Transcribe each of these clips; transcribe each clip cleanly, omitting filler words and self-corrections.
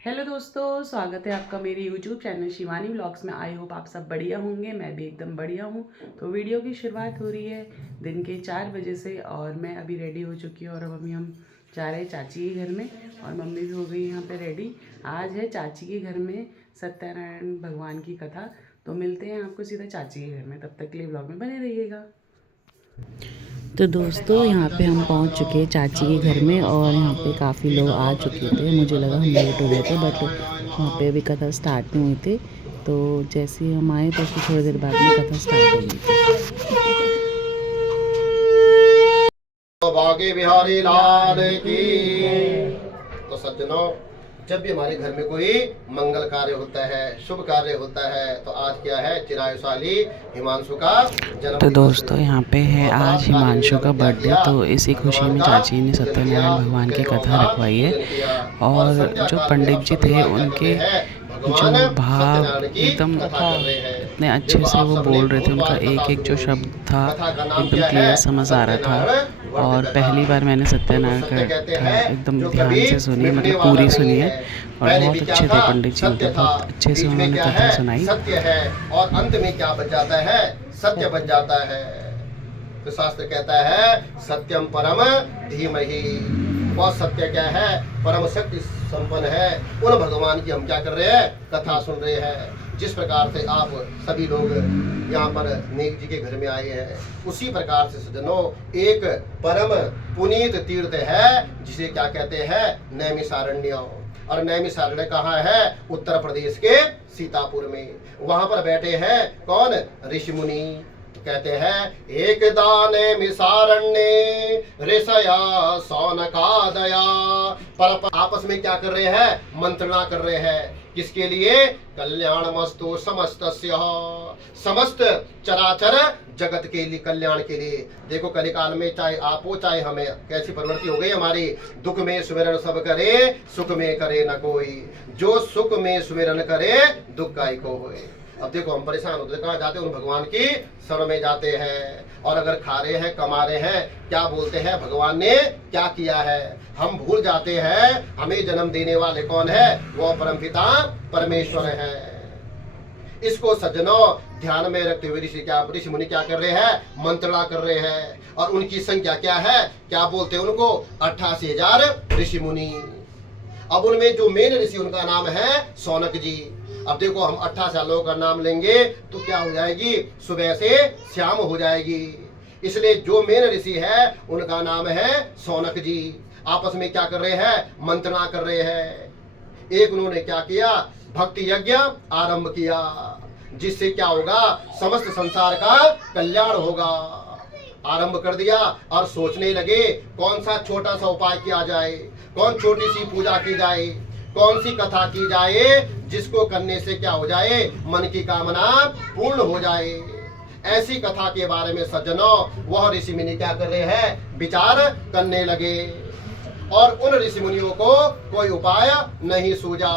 Hello दोस्तों, स्वागत है आपका मेरे यूट्यूब चैनल शिवानी व्लॉग्स में। आई होप आप सब बढ़िया होंगे। मैं भी एकदम बढ़िया हूँ। तो वीडियो की शुरुआत हो रही है दिन के 4 बजे से और मैं अभी रेडी हो चुकी हूँ और अब अभी हम जा रहे हैं चाची के घर में और मम्मी भी हो गई यहाँ पे रेडी। आज है चाची के घर में सत्यनारायण भगवान की कथा। तो मिलते हैं आपको सीधा चाची के घर में, तब तक के लिए व्लॉग में बने रहिएगा। तो दोस्तों, यहाँ पे हम पहुँच चुके हैं चाची के घर में और यहाँ पे काफ़ी लोग आ चुके थे। मुझे लगा हम लेट हो गए थे, बट वहाँ पे अभी कथा स्टार्ट नहीं हुई थी। तो जैसे ही हम आए तो उसकी थोड़ी देर बाद में कथा स्टार्ट हो गई थी। बागे बिहारी लाल की। तो सज्जनों, जब भी हमारे घर में कोई मंगल कार्य होता है, शुभ कार्य होता है, तो आज क्या है, चिरायुशाली हिमांशु का जन्म। तो दोस्तों, यहाँ पे है आज हिमांशु का बर्थडे। तो इसी खुशी में चाची ने सत्यनारायण भगवान की कथा रखवाई है और जो पंडित जी थे उनके जो भाव एकदम इतने अच्छे से वो बोल रहे थे, उनका एक एक जो शब्द था एकदम क्लियर समझ आ रहा था। और पहली बार मैंने सत्यनारायण का कथा एकदम ध्यान से सुनी, मतलब पूरी सुनी है। और बहुत अच्छे थे पंडित जी, उनके बहुत अच्छे से उन्होंने कथा सुनाई। सत्य है और अंत में क्या बन जाता है, सत्य बन जाता है। तो शास्त्र कहता है सत्यम परम धीमहि। वह सत्य क्या है, परम शक्ति संपन्न है। उन भगवान की हम क्या कर रहे हैं, कथा सुन रहे हैं। जिस प्रकार से आप सभी लोग यहाँ पर नेक जी के घर में आए हैं, उसी प्रकार से सज्जनों एक परम पुनीत तीर्थ है जिसे क्या कहते हैं, नैमिषारण्य। और नैमिषारण्य कहाँ है, उत्तर प्रदेश के सीतापुर में। वहां पर बैठे हैं कौन, ऋषि मुनि। कहते हैं एक दाने मिसारण्य ऋषया सौनकादया। पर आपस में क्या कर रहे हैं, मंत्रणा कर रहे हैं। किसके लिए, कल्याणमस्तु समस्तस्य। समस्त चराचर जगत के लिए, कल्याण के लिए। देखो कलिकाल में चाहे आप हो चाहे हमें, कैसी प्रवृत्ति हो गई हमारी। दुख में सुमिरन सब करे, सुख में करे न कोई। जो सुख में सुमिरन करे, दुख काई को होए। अब देखो हम परेशान होते कहाँ जाते हैं, उन भगवान की शरण में जाते हैं। और अगर खा रहे हैं, कमा रहे हैं, क्या बोलते हैं, भगवान ने क्या किया है, हम भूल जाते हैं। हमें जन्म देने वाले कौन है, वो परमपिता परमेश्वर है। इसको सज्जनों ध्यान में रखते हुए ऋषि मुनि क्या कर रहे हैं, मंत्रणा कर रहे हैं। और उनकी संख्या क्या है, क्या बोलते हैं उनको, 88,000 ऋषि मुनि। अब उनमें जो मेन ऋषि, उनका नाम है सौनक जी। अब देखो हम 18 सालों का नाम लेंगे तो क्या हो जाएगी, सुबह से शाम हो जाएगी। इसलिए जो मेन ऋषि है उनका नाम है सौनक जी। आपस में क्या कर रहे हैं, मंत्रणा कर रहे हैं। एक उन्होंने क्या किया, भक्ति यज्ञ आरंभ किया, जिससे क्या होगा, समस्त संसार का कल्याण होगा। आरंभ कर दिया और सोचने लगे कौन सा छोटा सा उपाय किया जाए, कौन छोटी सी पूजा की जाए, कौन सी कथा की जाए जिसको करने से क्या हो जाए, मन की कामना पूर्ण हो जाए। ऐसी कथा के बारे में सज्जनों वह ऋषि मुनि क्या कर रहे हैं, विचार करने लगे। और उन ऋषि मुनियों को कोई उपाय नहीं सूझा।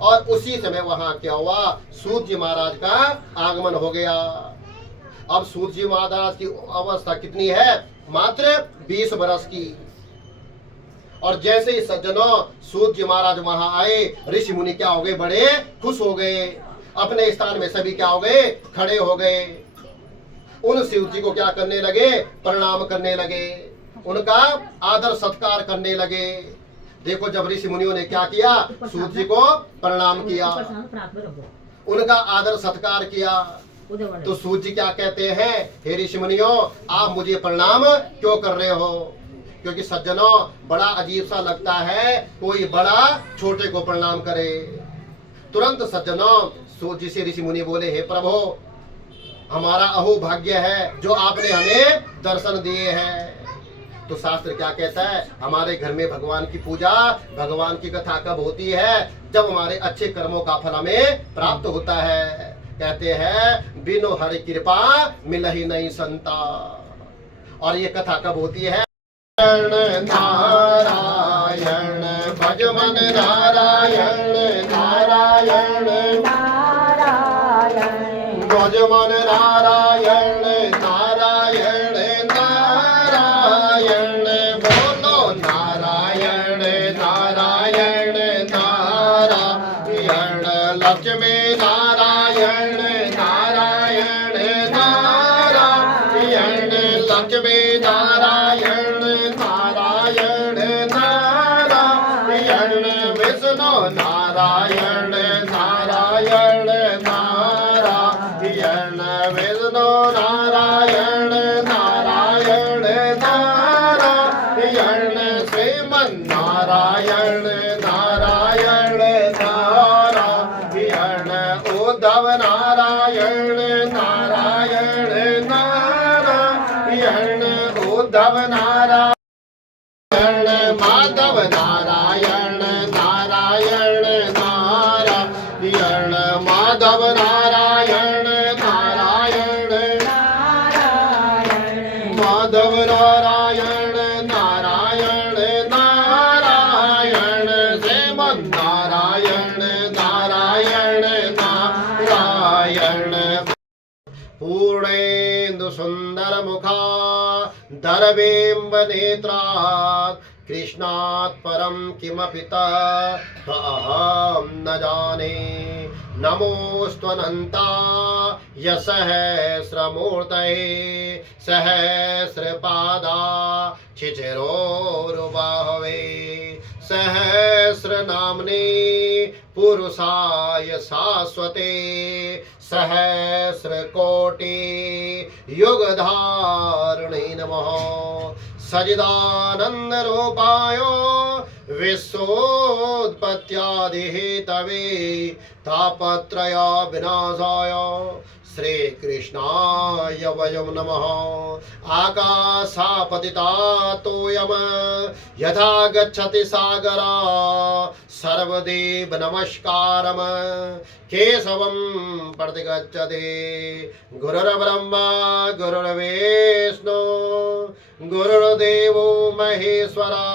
और उसी समय वहां क्या हुआ, सूत जी महाराज का आगमन हो गया। अब सूत जी महाराज की अवस्था कितनी है, मात्र 20 वर्ष की। और जैसे ही सज्जनों सूत जी महाराज वहां आए, ऋषि मुनि क्या हो गए, बड़े खुश हो गए। अपने स्थान में सभी क्या हो गए, खड़े हो गए। उन शिव जी को क्या करने लगे, प्रणाम करने लगे, उनका आदर सत्कार करने लगे। देखो जब ऋषि मुनियों ने क्या किया, सूत जी को प्रणाम किया, उनका आदर सत्कार किया, तो सूत जी क्या कहते हैं, हे ऋषि मुनियों आप मुझे प्रणाम क्यों कर रहे हो। क्योंकि सज्जनों बड़ा अजीब सा लगता है कोई बड़ा छोटे को प्रणाम करे। तुरंत सज्जनों सूत जी से ऋषि मुनि बोले, हे प्रभु हमारा अहो भाग्य है जो आपने हमें दर्शन दिए हैं। तो शास्त्र क्या कहता है, हमारे घर में भगवान की पूजा, भगवान की कथा कब होती है, जब हमारे अच्छे कर्मों का फल हमें प्राप्त होता है। कहते हैं बिनु हरि कृपा मिलहि नहीं संता। और ये कथा कब होती है, नारायण भज मन नारायण नारायण नारायण भज मन नारायण नारायण नारायण। बोलो नारायण नारायण नारायण। नारायण नारायण उद्धव नारायण नारायण नारायण उद्धव नारायण माधव नारायण नारायण नारायण माधव नारायण नारायण माधव नारायण नारायण नारायण श्रीमन नारायण नारायण नारायण पूर्णेन्दु सुंदर मुखा दरबिंब नेत्रात् कृष्णात् परं किमपि अहं न जाने नमोऽस्त्वनन्ताय सहस्रमूर्तये सहस्रपादा चिचिरोरुबाहवे सहस्रनाम्ने पुरुषाय शाश्वते सहस्रकोटि युगधारिणे नमः सच्चिदानन्दरूपाय विश्वोत्पत्त्यादिहेतवे तापत्रय विनाशाय श्रीकृष्णाय वयं नमः आकाशापतितातोऽयं यथा गच्छति सागरा सर्वदेव नमस्कारं केशवं प्रतिगच्छति गुरुर्ब्रह्मा गुरुर्विष्णु गुरुर्देवो महेश्वरा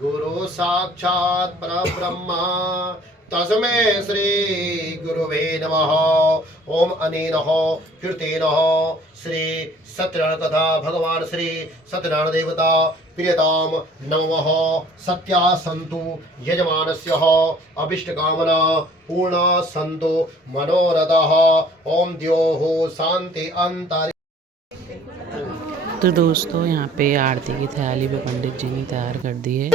गुरु साक्षात् परब्रह्मा तस्मै श्री गुरुवे नमः। ओम अनेन कीर्तेन श्री सत्यनारायण तथा भगवान श्री सत्यनारायण देवता प्रियताम नमः। सत्या सन्तु यजमानस्य अभिष्टकामना पूर्णा सन्तु मनोरथः। ओम द्योः शांति अंतरि। तो दोस्तों यहाँ पे आरती की थाली पे पंडित जी ने तैयार कर दी है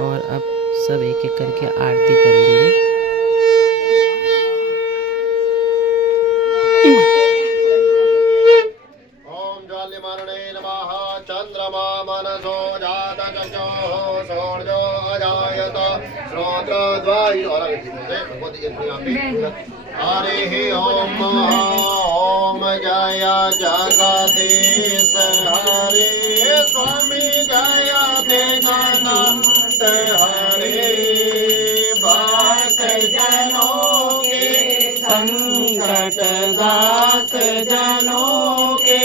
और अब सब एक एक करके आरती करेंगे। ओम ज्वाल्यमानने नमः। चंद्रमा मनसो जात चक्षुः सौर्यो अजायत श्रोत्रद्वय हरिः ओम ओम जय जगदीश हरे स्वामी जय देवनाथ हरे भक्त जनों के संकट दास जनों के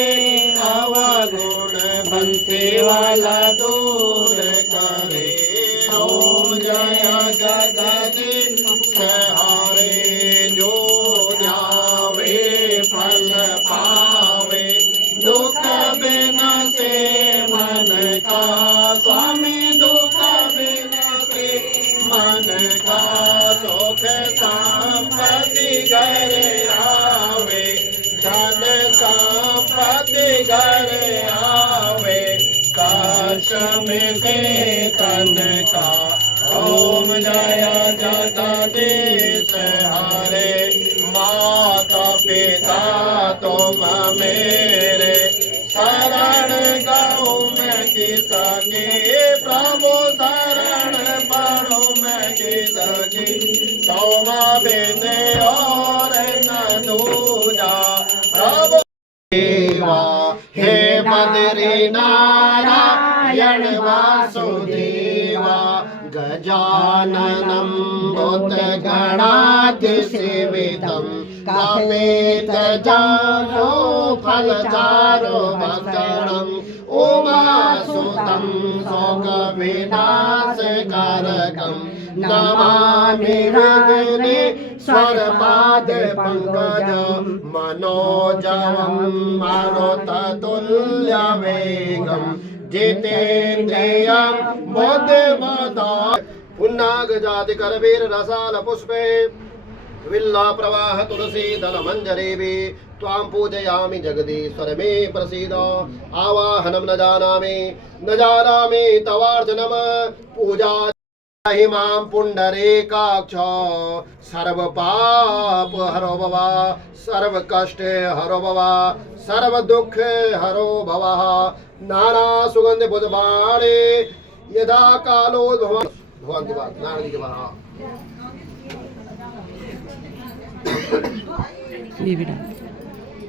अवगुण बंसी वाला दूर करे। ओम जय जगदीश हरे जो ध्यावे फल पावे दुख बिना से मन का स्वामी दुख बिना से मन का सुख संपत्ति घर आवे धन संपत्ति घर आवे काश में के तन का। ओम जय जगदीश हरे माता पिता तुम मेरे शरण गौ मैं किसकी प्रभु शरण पढ़ो मैं किसकी तुम बिन और न दूजा प्रभु देवा हे बद्री नारायण वासुदेवा गजाननं भूतगणाधिसेवितं कामेत जानो फलचारो भक्षणम् उमासुतं शोकविनाशकारकं नमामि हृदयेश्वर पादपङ्कजं मनोजवं मारुततुल्यवेगं जितेन्द्रियं बुद्धिमतां पुन्नागजाति करवीर रसाल पुष्पे विल्ला प्रवाह तुलसी दल मंजरेवि त्वां पूजयामि जगदीश्वर मे प्रसीद। आवाहनं न जानामि तवार्चनम पूजा हि मां पुण्डरीकाक्ष सर्व पाप हरो भव सर्व कष्ट हरो भव सर्व दुख हरो भव नाना सुगंध बुधबाणे यदा कालोद्भव भगवान के बाद, नारायण जी के बाद। हाँ ये भी डाल।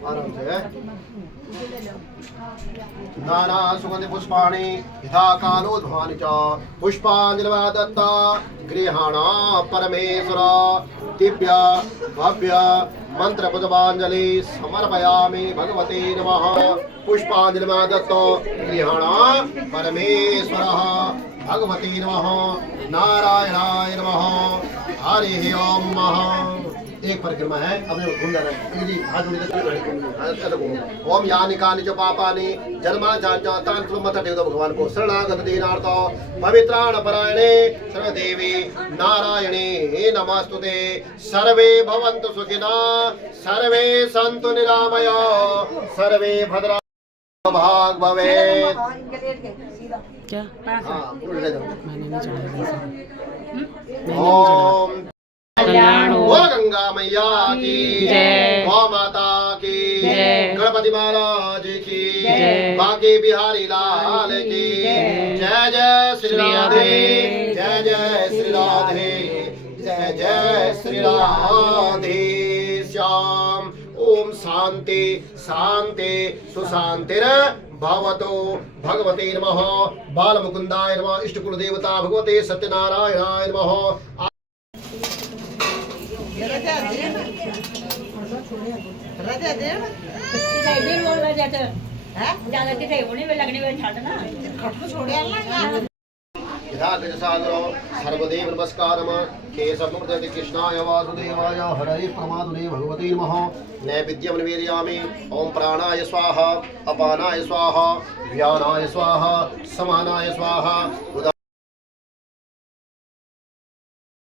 आराम से है। नाना सुगंधि पुष्पाणि यथा कालोद्भवानि च पुष्पाञ्जलिर्वा दत्ता गृहाण परमेश्वर दिव्य भव्य मंत्र पुष्पांजलि समर्पयामि भगवते नमः। पुष्पांजलिर्वा दत्ता गृहाण परमेश्वर भगवते नमः। नारायणाय नमः। हरि ओम नमः। एक परिक्रमा है, अपने घूम जाना है जी, हाथ जोड़ के ओम यानि कानि च पापानि जन्मा जातान मत टेक दो भगवान को शरणागत दीनार्थ पवित्राण परायणे सर्वदेवी नारायणे नमस्तुते। सर्वे भवन्तु सुखिना सर्वे सन्तु निरामया सर्वे भद्रा भाग भवेत्। क्या हाँ उल्टे जाओ। मैंने नहीं चढ़ाया ओम कल्याण हो। बोल गंगा मैया की जय। गौ माता की जय। गणपति महाराज की जय। बांके बिहारी लाल की जय जय श्री राधे जय जय श्री राधे जय जय श्री राधे श्याम। ओम शांति शांति सुशांतिर भवतो भगवते नमः। बाल मुकुंदाय नमः। इष्ट कुल देवता भगवते सत्यनारायणाय नमः। सर्वदेव नमस्कारम केशवमूर्तये कृष्णाय वासुदेवाय हरये परमात्मने भगवते नमः। नैवेद्यं निवेदयामि। ओम प्राणाय स्वाहा अपानाय स्वाहा व्यानाय स्वाहा समानाय स्वाहा